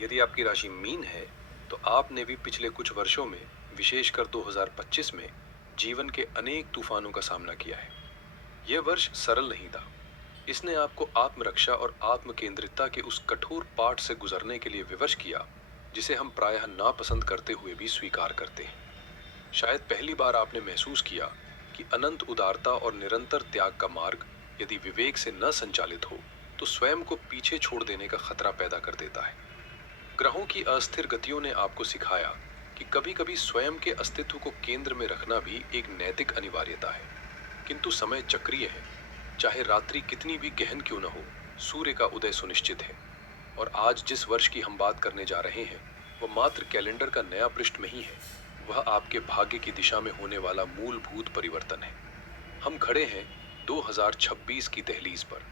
यदि आपकी राशि मीन है, तो आपने भी पिछले कुछ वर्षों में, विशेषकर 2025 में, जीवन के अनेक तूफानों का सामना किया है। यह वर्ष सरल नहीं था। इसने आपको आत्मरक्षा और आत्म केंद्रितता के उस कठोर पाठ से गुजरने के लिए विवश किया, जिसे हम प्रायः नापसंद करते हुए भी स्वीकार करते हैं। शायद पहली बार आपने महसूस किया कि अनंत उदारता और निरंतर त्याग का मार्ग, यदि विवेक से न संचालित हो, तो स्वयं को पीछे छोड़ देने का खतरा पैदा कर देता है। ग्रहों की अस्थिर गतियों ने आपको सिखाया कि कभी-कभी स्वयं के अस्तित्व को केंद्र में रखना भी एक नैतिक अनिवार्यता है। किंतु समय चक्रीय है। चाहे रात्रि कितनी भी गहन क्यों न हो, सूर्य का उदय सुनिश्चित है। और आज जिस वर्ष की हम बात करने जा रहे हैं, वह मात्र कैलेंडर का नया पृष्ठ नहीं है। वह आपके भाग्य की दिशा में होने वाला मूलभूत परिवर्तन है। हम खड़े हैं 2026 की दहलीज पर।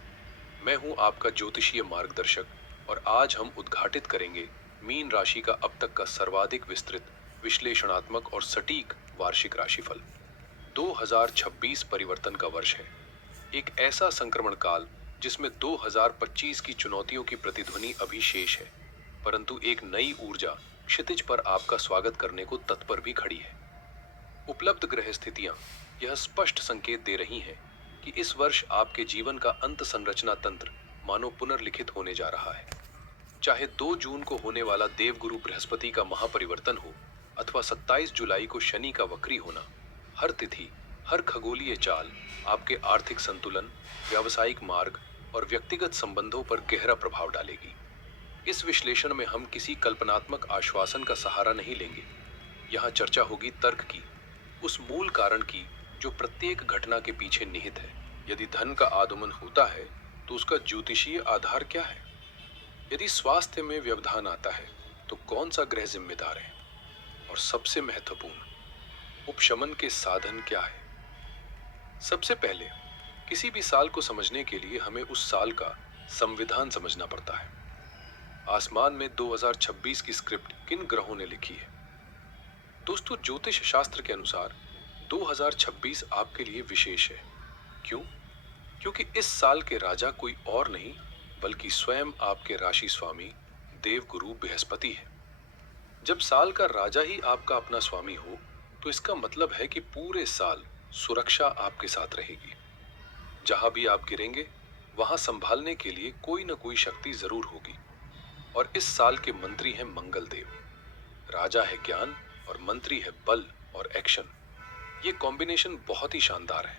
मैं हूं आपका ज्योतिषीय मार्गदर्शक, और आज हम उद्घाटित करेंगे मीन राशि का अब तक का सर्वाधिक विस्तृत, विश्लेषणात्मक और सटीक वार्षिक राशिफल। 2026 परिवर्तन का वर्ष है। एक ऐसा संक्रमण काल जिसमें 2025 की चुनौतियों की प्रतिध्वनि अभी शेष है, परंतु एक नई ऊर्जा क्षितिज पर आपका स्वागत करने को तत्पर भी खड़ी है। उपलब्ध ग्रह स्थितियां यह स्पष्ट संकेत दे रही हैं कि इस वर्ष आपके जीवन का अंत संरचना तंत्र मानो पुनर्लिखित होने जा रहा है। चाहे 2 जून को होने वाला देवगुरु बृहस्पति का महापरिवर्तन हो, अथवा 27 जुलाई को शनि का वक्री होना, हर तिथि, हर खगोलीय चाल आपके आर्थिक संतुलन, व्यावसायिक मार्ग और व्यक्तिगत संबंधों पर गहरा प्रभाव डालेगी। इस विश्लेषण में हम किसी कल्पनात्मक आश्वासन का सहारा नहीं लेंगे। यहाँ चर्चा होगी तर्क की, उस मूल कारण की जो प्रत्येक घटना के पीछे निहित है। यदि धन का आगमन होता है, तो उसका ज्योतिषीय आधार क्या है? यदि स्वास्थ्य में व्यवधान आता है, तो कौन सा ग्रह जिम्मेदार है? और सबसे महत्वपूर्ण, उपशमन के साधन क्या है? सबसे पहले, किसी भी साल को समझने के लिए हमें उस साल का संविधान समझना पड़ता है। आसमान में 2026 की स्क्रिप्ट किन ग्रहों ने लिखी है? दोस्तों, ज्योतिष शास्त्र के अनुसार 2026 आपके लिए विशेष है। क्यों? क्योंकि इस साल के राजा कोई और नहीं, बल्कि स्वयं आपके राशि स्वामी देवगुरु बृहस्पति है। जब साल का राजा ही आपका अपना स्वामी हो, तो इसका मतलब है कि पूरे साल सुरक्षा आपके साथ रहेगी। जहां भी आप गिरेंगे, वहां संभालने के लिए कोई न कोई शक्ति जरूर होगी। और इस साल के मंत्री हैं मंगल देव। राजा है ज्ञान और मंत्री है बल और एक्शन। ये कॉम्बिनेशन बहुत ही शानदार है।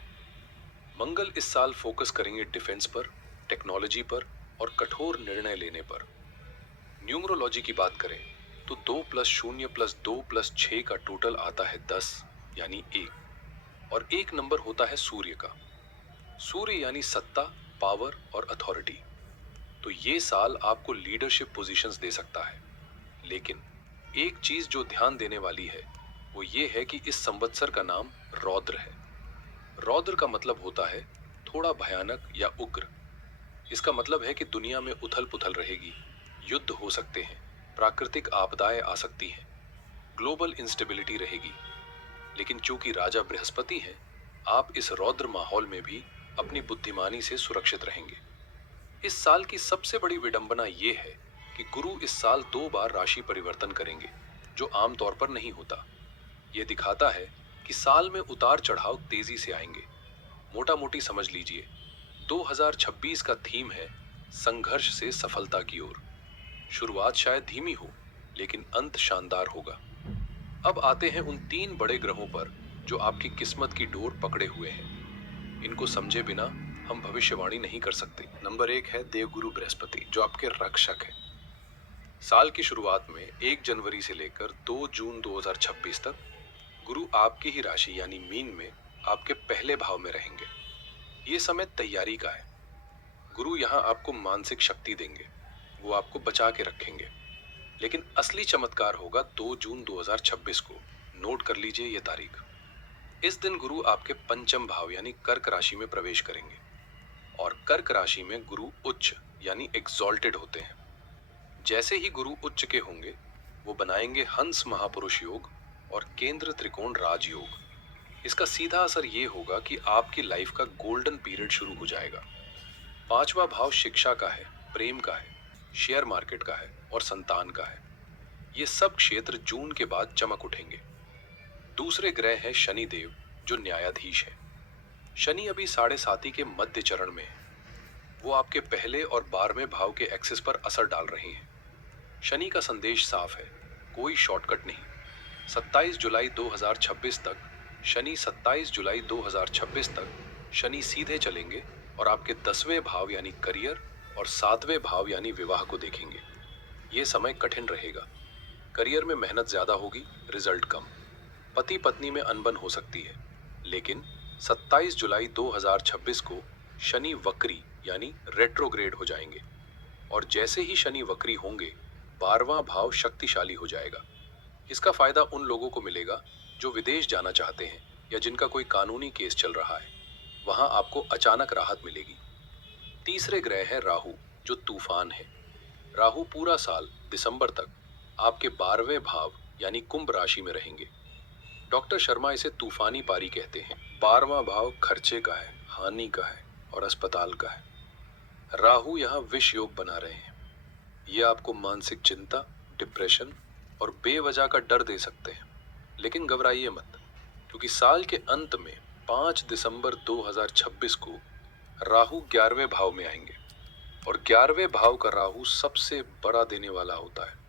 मंगल इस साल फोकस करेंगे डिफेंस पर, टेक्नोलॉजी पर और कठोर निर्णय लेने पर। न्यूमरोलॉजी की बात करें, तो 2+0+2+6 का टोटल आता है 10, यानी 1। और एक नंबर होता है सूर्य का। सूर्य यानी सत्ता, पावर और अथॉरिटी। तो ये साल आपको लीडरशिप पोजीशंस दे सकता है। लेकिन एक चीज जो ध्यान देने वाली है, वो ये है कि इस संवत्सर का नाम रौद्र है। रौद्र का मतलब होता है थोड़ा भयानक या उग्र। इसका मतलब है कि दुनिया में उथल पुथल रहेगी, युद्ध हो सकते हैं, प्राकृतिक आपदाएं आ सकती हैं, ग्लोबल इंस्टेबिलिटी रहेगी। लेकिन चूंकि राजा बृहस्पति हैं, आप इस रौद्र माहौल में भी अपनी बुद्धिमानी से सुरक्षित रहेंगे। इस साल की सबसे बड़ी विडंबना ये है कि गुरु इस साल 2 बार राशि परिवर्तन करेंगे, जो आमतौर पर नहीं होता। ये दिखाता है कि साल में उतार चढ़ाव तेजी से आएंगे। मोटा मोटी समझ लीजिए, 2026 का थीम है संघर्ष से सफलता की ओर। शुरुआत शायद धीमी हो, लेकिन अंत शानदार होगा। अब आते हैं उन 3 बड़े ग्रहों पर जो आपकी किस्मत की डोर पकड़े हुए हैं। इनको समझे बिना हम भविष्यवाणी नहीं कर सकते। नंबर 1 है देवगुरु बृहस्पति, जो आपके रक्षक है। साल की शुरुआत में 1 जनवरी से लेकर 2 जून 2026 तक गुरु आपकी ही राशि यानी मीन में आपके पहले भाव में रहेंगे। ये समय तैयारी का है। गुरु यहाँ आपको मानसिक शक्ति देंगे, वो आपको बचा के रखेंगे। लेकिन असली चमत्कार होगा 2 जून 2026 को। नोट कर लीजिए ये तारीख। इस दिन गुरु आपके पंचम भाव यानी कर्क राशि में प्रवेश करेंगे। और कर्क राशि में गुरु उच्च यानी एग्जॉल्टेड होते हैं। जैसे ही गुरु उच्च के होंगे, वो बनाएंगे हंस महापुरुष योग और केंद्र त्रिकोण राजयोग। इसका सीधा असर ये होगा कि आपकी लाइफ का गोल्डन पीरियड शुरू हो जाएगा। पांचवा भाव शिक्षा का है, प्रेम का है, शेयर मार्केट का है और संतान का है। ये सब क्षेत्र जून के बाद चमक उठेंगे। दूसरे ग्रह है शनि देव, जो न्यायाधीश है। शनि अभी साढ़े साथी के मध्य चरण में है। वो आपके पहले और 12वें भाव के एक्सिस पर असर डाल रहे हैं। शनि का संदेश साफ है, कोई शॉर्टकट नहीं। 27 जुलाई 2026 तक शनि 27 जुलाई 2026 तक शनि सीधे चलेंगे और आपके 10वें भाव यानी करियर और 7वें भाव यानी विवाह को देखेंगे। ये समय कठिन रहेगा। करियर में मेहनत ज्यादा होगी, रिजल्ट कम। पति पत्नी में अनबन हो सकती है। लेकिन 27 जुलाई 2026 को शनि वक्री यानी रेट्रोग्रेड हो जाएंगे और जैसे ही शनि वक्री होंगे 12वां भाव शक्तिशाली हो जाएगा। इसका फायदा उन लोगों को मिलेगा जो विदेश जाना चाहते हैं या जिनका कोई कानूनी केस चल रहा है। वहां आपको अचानक राहत मिलेगी। तीसरे ग्रह है राहु, जो तूफान है। राहु पूरा साल दिसंबर तक आपके 12वें भाव यानी कुंभ राशि में रहेंगे। डॉक्टर शर्मा इसे तूफानी पारी कहते हैं। 12वां भाव खर्चे का है, हानि का है और अस्पताल का है। राहु यहाँ विष योग बना रहे हैं। ये आपको मानसिक चिंता, डिप्रेशन और बेवजह का डर दे सकते हैं। लेकिन घबराइए मत, क्योंकि साल के अंत में 5 दिसंबर 2026 को राहु 11वें भाव में आएंगे और 11वें भाव का राहु सबसे बड़ा देने वाला होता है।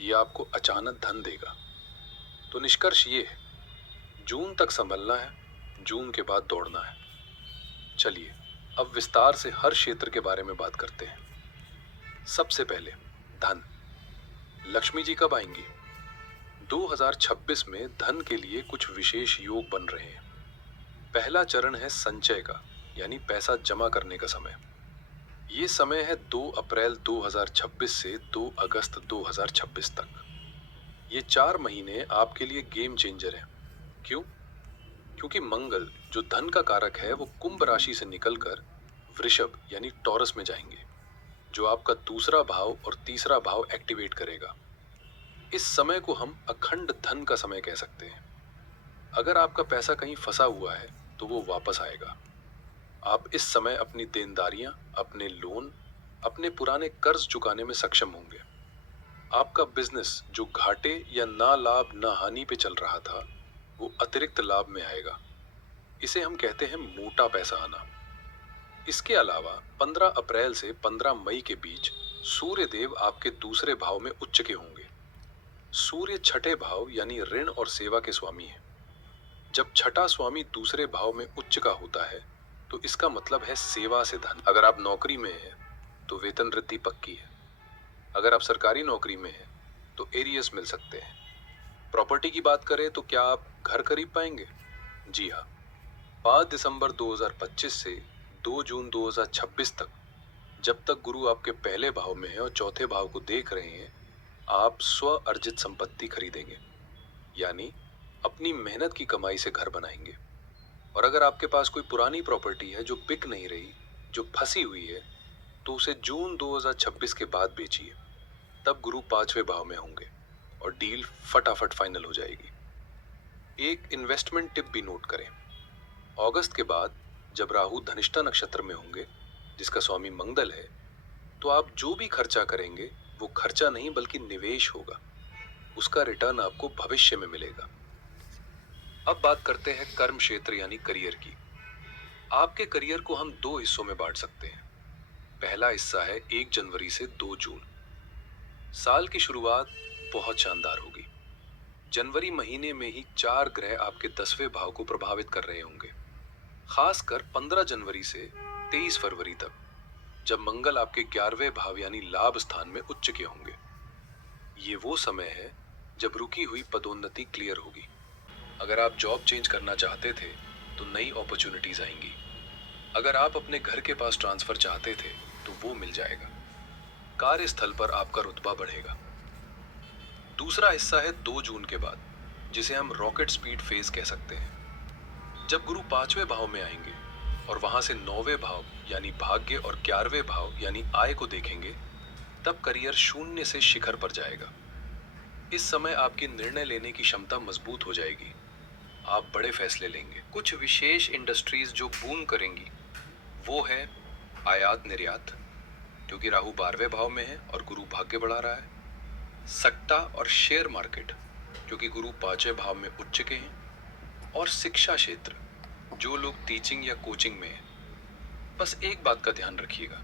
ये आपको अचानक धन देगा। तो निष्कर्ष ये है, जून तक संभलना है, जून के बाद दौड़ना है। चलिए अब विस्तार से हर क्षेत्र के बारे में बात करते हैं। सबसे पहले धन। लक्ष्मी जी कब आएंगी? 2026 में धन के लिए कुछ विशेष योग बन रहे हैं। पहला चरण है संचय का, यानी पैसा जमा करने का समय। ये समय है 2 अप्रैल 2026 से 2 अगस्त 2026 तक। ये 4 महीने आपके लिए गेम चेंजर हैं। क्यों? क्योंकि मंगल, जो धन का कारक है, वो कुंभ राशि से निकलकर वृषभ यानी टॉरस में जाएंगे, जो आपका दूसरा भाव और तीसरा भाव एक्टिवेट करेगा। इस समय को हम अखंड धन का समय कह सकते हैं। अगर आपका पैसा कहीं फंसा हुआ है तो वो वापस आएगा। आप इस समय अपनी देनदारियां, अपने लोन, अपने पुराने कर्ज चुकाने में सक्षम होंगे। आपका बिजनेस जो घाटे या ना लाभ ना हानि पे चल रहा था, वो अतिरिक्त लाभ में आएगा। इसे हम कहते हैं मोटा पैसा आना। इसके अलावा 15 अप्रैल से 15 मई के बीच सूर्य देव आपके दूसरे भाव में उच्च के होंगे। सूर्य छठे भाव यानी ऋण और सेवा के स्वामी है। जब छठा स्वामी दूसरे भाव में उच्च का होता है तो इसका मतलब है सेवा से धन। अगर आप नौकरी में हैं तो वेतन वृद्धि पक्की है। अगर आप सरकारी नौकरी में हैं तो एरियर्स मिल सकते हैं। प्रॉपर्टी की बात करें तो क्या आप घर खरीद पाएंगे? जी हाँ। 5 दिसंबर 2025 से 2 जून 2026 तक, जब तक गुरु आपके पहले भाव में है और चौथे भाव को देख रहे हैं, आप स्व अर्जित संपत्ति खरीदेंगे, यानी अपनी मेहनत की कमाई से घर बनाएंगे। और अगर आपके पास कोई पुरानी प्रॉपर्टी है जो बिक नहीं रही, जो फंसी हुई है, तो उसे जून 2026 के बाद बेचिए। तब गुरु 5वें भाव में होंगे और डील फटाफट फाइनल हो जाएगी। एक इन्वेस्टमेंट टिप भी नोट करें। अगस्त के बाद जब राहु धनिष्ठा नक्षत्र में होंगे, जिसका स्वामी मंगल है, तो आप जो भी खर्चा करेंगे वो खर्चा नहीं बल्कि निवेश होगा। उसका रिटर्न आपको भविष्य में मिलेगा। अब बात करते हैं कर्म क्षेत्र यानी करियर की। आपके करियर को हम 2 हिस्सों में बांट सकते हैं। पहला हिस्सा है 1 जनवरी से 2 जून। साल की शुरुआत बहुत शानदार होगी। जनवरी महीने में ही 4 ग्रह आपके 10वें भाव को प्रभावित कर रहे होंगे। खासकर 15 जनवरी से 23 फरवरी तक, जब मंगल आपके 11वें भाव यानी लाभ स्थान में उच्च के होंगे। ये वो समय है जब रुकी हुई पदोन्नति क्लियर होगी। अगर आप जॉब चेंज करना चाहते थे तो नई अपॉर्चुनिटीज आएंगी। अगर आप अपने घर के पास ट्रांसफर चाहते थे तो वो मिल जाएगा। कार्यस्थल पर आपका रुतबा बढ़ेगा। दूसरा हिस्सा है 2 जून के बाद, जिसे हम रॉकेट स्पीड फेज कह सकते हैं। जब गुरु 5वें भाव में आएंगे और वहां से 9वें भाव यानी भाग्य और 11वें भाव यानी आय को देखेंगे, तब करियर शून्य से शिखर पर जाएगा। इस समय आपकी निर्णय लेने की क्षमता मजबूत हो जाएगी। आप बड़े फैसले लेंगे। कुछ विशेष इंडस्ट्रीज जो बूम करेंगी वो है आयात निर्यात, क्योंकि राहु 12वें भाव में है और गुरु भाग्य बढ़ा रहा है। सट्टा और शेयर मार्केट, क्योंकि गुरु पांचवें भाव में उच्च के हैं। और शिक्षा क्षेत्र, जो लोग टीचिंग या कोचिंग में हैं। बस एक बात का ध्यान रखिएगा,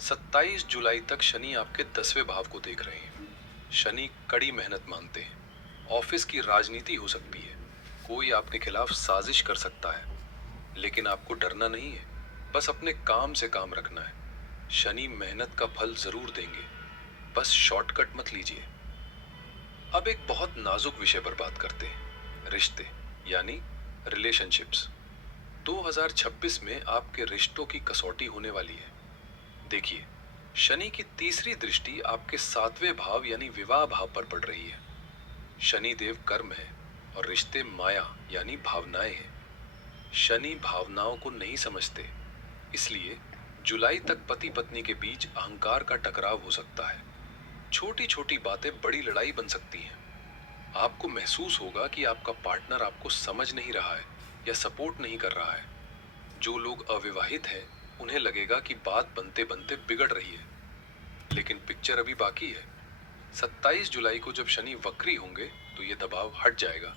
27 जुलाई तक शनि आपके 10वें भाव को देख रहे हैं। शनि कड़ी मेहनत मांगते हैं। ऑफिस की राजनीति हो सकती है, कोई आपके खिलाफ साजिश कर सकता है, लेकिन आपको डरना नहीं है, बस अपने काम से काम रखना है। शनि मेहनत का फल जरूर देंगे, बस शॉर्टकट मत लीजिए। अब एक बहुत नाजुक विषय पर बात करते हैं, रिश्ते यानी रिलेशनशिप्स। 2026 में आपके रिश्तों की कसौटी होने वाली है। देखिए, शनि की तीसरी दृष्टि आपके 7वें भाव यानी विवाह भाव पर पड़ रही है। शनि देव कर्म है और रिश्ते माया यानी भावनाएं हैं। शनि भावनाओं को नहीं समझते, इसलिए जुलाई तक पति पत्नी के बीच अहंकार का टकराव हो सकता है। छोटी छोटी बातें बड़ी लड़ाई बन सकती हैं। आपको महसूस होगा कि आपका पार्टनर आपको समझ नहीं रहा है या सपोर्ट नहीं कर रहा है। जो लोग अविवाहित हैं, उन्हें लगेगा कि बात बनते बनते बिगड़ रही है, लेकिन पिक्चर अभी बाकी है। 27 जुलाई को जब शनि वक्री होंगे तो ये दबाव हट जाएगा,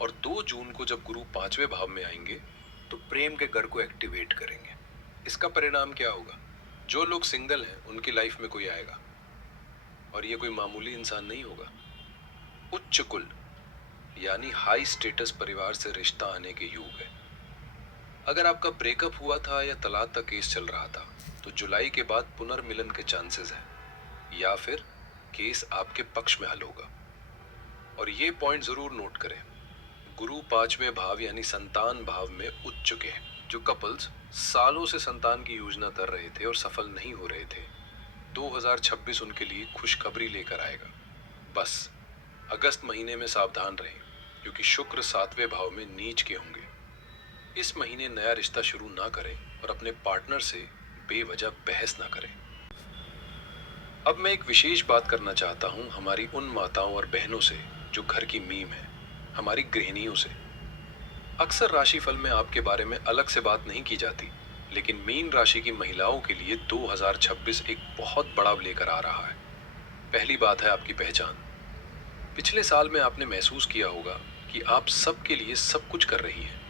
और 2 जून को जब गुरु 5वें भाव में आएंगे तो प्रेम के घर को एक्टिवेट करेंगे। इसका परिणाम क्या होगा? जो लोग सिंगल हैं उनकी लाइफ में कोई आएगा, और ये कोई मामूली इंसान नहीं होगा। उच्च कुल यानी हाई स्टेटस परिवार से रिश्ता आने के योग है। अगर आपका ब्रेकअप हुआ था या तलाक का केस चल रहा था, तो जुलाई के बाद पुनर्मिलन के चांसेस हैं, या फिर केस आपके पक्ष में हल होगा। और ये पॉइंट जरूर नोट करें, गुरु 5वें भाव यानी संतान भाव में उच्च चुके हैं। जो कपल्स सालों से संतान की योजना कर रहे थे और सफल नहीं हो रहे थे, 2026 उनके लिए खुशखबरी लेकर आएगा। बस अगस्त महीने में सावधान रहें, क्योंकि शुक्र 7वें भाव में नीच के होंगे। इस महीने नया रिश्ता शुरू ना करें और अपने पार्टनर से बेवजह बहस ना करें। अब मैं एक विशेष बात करना चाहता हूं हमारी उन माताओं और बहनों से जो घर की मीम है, हमारी गृहिणियों से। अक्सर राशिफल में आपके बारे में अलग से बात नहीं की जाती, लेकिन मीन राशि की महिलाओं के लिए 2026 एक बहुत बड़ा लेकर आ रहा है। पहली बात है आपकी पहचान। पिछले साल में आपने महसूस किया होगा कि आप सबके लिए सब कुछ कर रही हैं,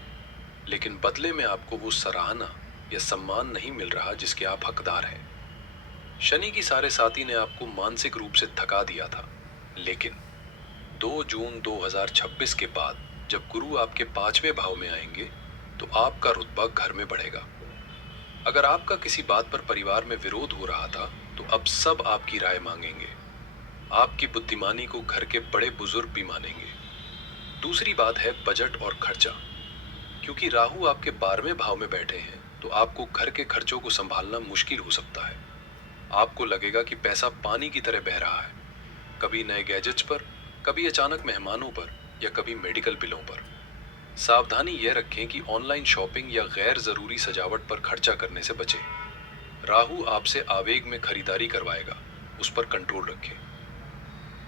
लेकिन बदले में आपको वो सराहना या सम्मान नहीं मिल रहा जिसके आप हकदार हैं। शनि की सारे साथी ने आपको मानसिक रूप से थका दिया था, लेकिन 2 जून 2026 के बाद जब गुरु आपके 5वें भाव में आएंगे तो आपका रुतबा घर में बढ़ेगा। अगर आपका किसी बात पर परिवार में विरोध हो रहा था, तो अब सब आपकी राय मांगेंगे। आपकी बुद्धिमानी को घर के बड़े बुजुर्ग भी मानेंगे। दूसरी बात है बजट और खर्चा। क्योंकि राहु आपके 12वें भाव में बैठे हैं, तो आपको घर के खर्चों को संभालना मुश्किल हो सकता है। आपको लगेगा कि पैसा पानी की तरह बह रहा है, कभी नए गैजेट्स पर, कभी अचानक मेहमानों पर, या कभी मेडिकल बिलों पर। सावधानी यह रखें कि ऑनलाइन शॉपिंग या गैर जरूरी सजावट पर खर्चा करने से बचें। राहु आपसे आवेग में खरीदारी करवाएगा, उस पर कंट्रोल रखें।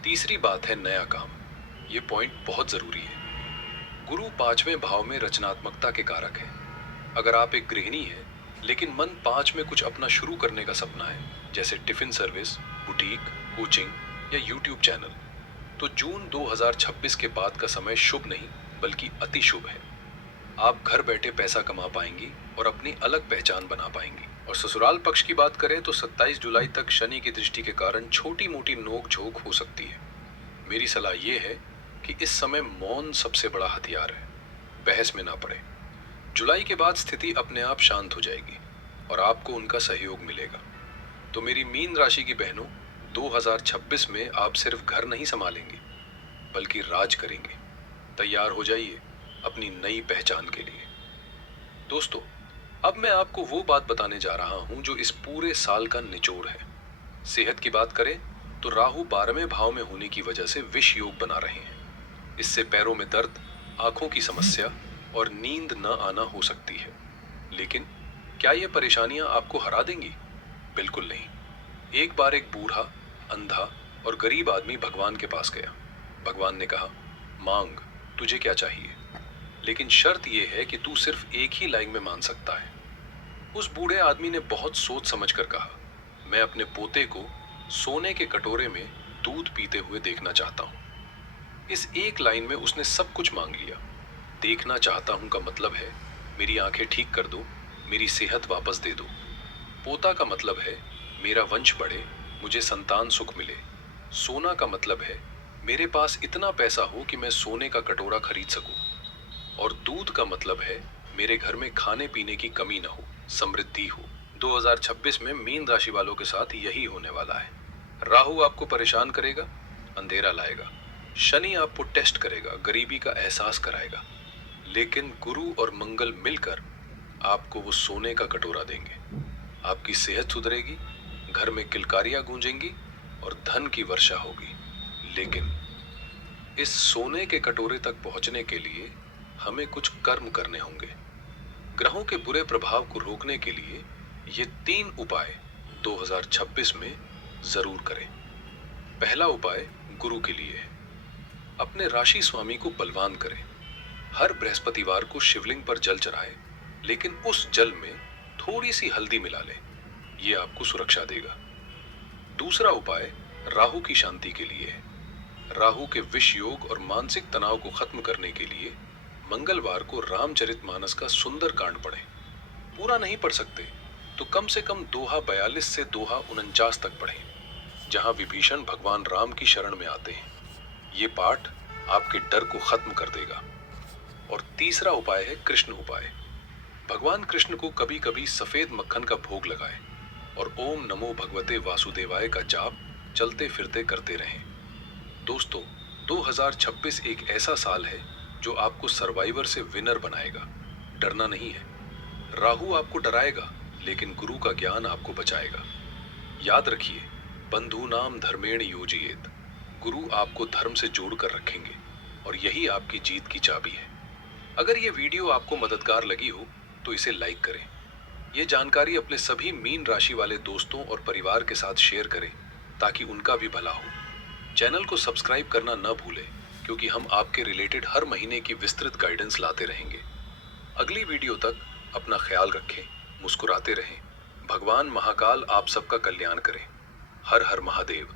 तीसरी बात है नया काम। ये पॉइंट बहुत जरूरी है। गुरु 5वें भाव में रचनात्मकता के कारक है। अगर आप एक गृहिणी हैं, लेकिन मन 5 में कुछ अपना शुरू करने का सपना है, जैसे टिफिन सर्विस, बुटीक, कोचिंग या यूट्यूब चैनल, तो जून 2026 के बाद का समय शुभ नहीं बल्कि अति शुभ है। आप घर बैठे पैसा कमा पाएंगी और अपनी अलग पहचान बना पाएंगी। और ससुराल पक्ष की बात करें तो 27 जुलाई तक शनि की दृष्टि के कारण छोटी मोटी नोक झोंक हो सकती है। मेरी सलाह यह है कि इस समय मौन सबसे बड़ा हथियार है। बहस में ना पड़े। जुलाई के बाद स्थिति अपने आप शांत हो जाएगी और आपको उनका सहयोग मिलेगा। तो मेरी मीन राशि की बहनों, 2026 में आप सिर्फ घर नहीं संभालेंगे बल्कि राज करेंगे। तैयार हो जाइए अपनी नई पहचान के लिए। दोस्तों, अब मैं आपको वो बात बताने जा रहा हूं जो इस पूरे साल का निचोड़ है। सेहत की बात करें तो राहु 12वें भाव में होने की वजह से विष योग बना रहे हैं। इससे पैरों में दर्द, आंखों की समस्या और नींद न आना हो सकती है। लेकिन क्या ये परेशानियां आपको हरा देंगी? बिल्कुल नहीं। एक बार एक बूढ़ा, अंधा और गरीब आदमी भगवान के पास गया। भगवान ने कहा, मांग, तुझे क्या चाहिए, लेकिन शर्त यह है कि तू सिर्फ एक ही लाइन में मांग सकता है। उस बूढ़े आदमी ने बहुत सोच समझ कर कहा, मैं अपने पोते को सोने के कटोरे में दूध पीते हुए देखना चाहता हूँ। इस एक लाइन में उसने सब कुछ मांग लिया। देखना चाहता हूँ का मतलब है मेरी आंखें ठीक कर दो, मेरी सेहत वापस दे दो। पोता का मतलब है मेरा वंश बढ़े, मुझे संतान सुख मिले। सोना का मतलब है मेरे पास इतना पैसा हो कि मैं सोने का कटोरा खरीद सकूं। और दूध का मतलब है मेरे घर में खाने पीने की कमी ना हो, समृद्धि हो। 2026 में मीन राशि वालों के साथ यही होने वाला है। राहु आपको परेशान करेगा, अंधेरा लाएगा। शनि आपको टेस्ट करेगा, गरीबी का एहसास कराएगा। लेकिन गुरु और मंगल मिलकर आपको वो सोने का कटोरा देंगे। आपकी सेहत सुधरेगी, घर में किलकारियां गूंजेंगी और धन की वर्षा होगी। लेकिन इस सोने के कटोरे तक पहुंचने के लिए हमें कुछ कर्म करने होंगे। ग्रहों के बुरे प्रभाव को रोकने के लिए ये 3 उपाय 2026 में जरूर करें। पहला उपाय गुरु के लिए है। अपने राशि स्वामी को बलवान करें। हर बृहस्पतिवार को शिवलिंग पर जल चढ़ाएं, लेकिन उस जल में थोड़ी सी हल्दी मिला लें। ये आपको सुरक्षा देगा। दूसरा उपाय राहु की शांति के लिए है। राहु के विष योग और मानसिक तनाव को खत्म करने के लिए मंगलवार को रामचरितमानस का सुंदर कांड पढ़ें। पूरा नहीं पढ़ सकते तो कम से कम दोहा 42 से दोहा 49 तक पढ़ें, जहां विभीषण भगवान राम की शरण में आते हैं। ये पाठ आपके डर को खत्म कर देगा। और तीसरा उपाय है कृष्ण उपाय। भगवान कृष्ण को कभी कभी सफेद मक्खन का भोग लगाएं और ओम नमो भगवते वासुदेवाय का जाप चलते फिरते करते रहें। दोस्तों, 2026 एक ऐसा साल है जो आपको सर्वाइवर से विनर बनाएगा। डरना नहीं है। राहु आपको डराएगा, लेकिन गुरु का ज्ञान आपको बचाएगा। याद रखिए, बंधु नाम धर्मेण योजयेत। गुरु आपको धर्म से जोड़कर रखेंगे और यही आपकी जीत की चाबी है। अगर ये वीडियो आपको मददगार लगी हो तो इसे लाइक करें। ये जानकारी अपने सभी मीन राशि वाले दोस्तों और परिवार के साथ शेयर करें ताकि उनका भी भला हो। चैनल को सब्सक्राइब करना न भूलें, क्योंकि हम आपके रिलेटेड हर महीने की विस्तृत गाइडेंस लाते रहेंगे। अगली वीडियो तक अपना ख्याल रखें, मुस्कुराते रहें। भगवान महाकाल आप सबका कल्याण करें। हर हर महादेव।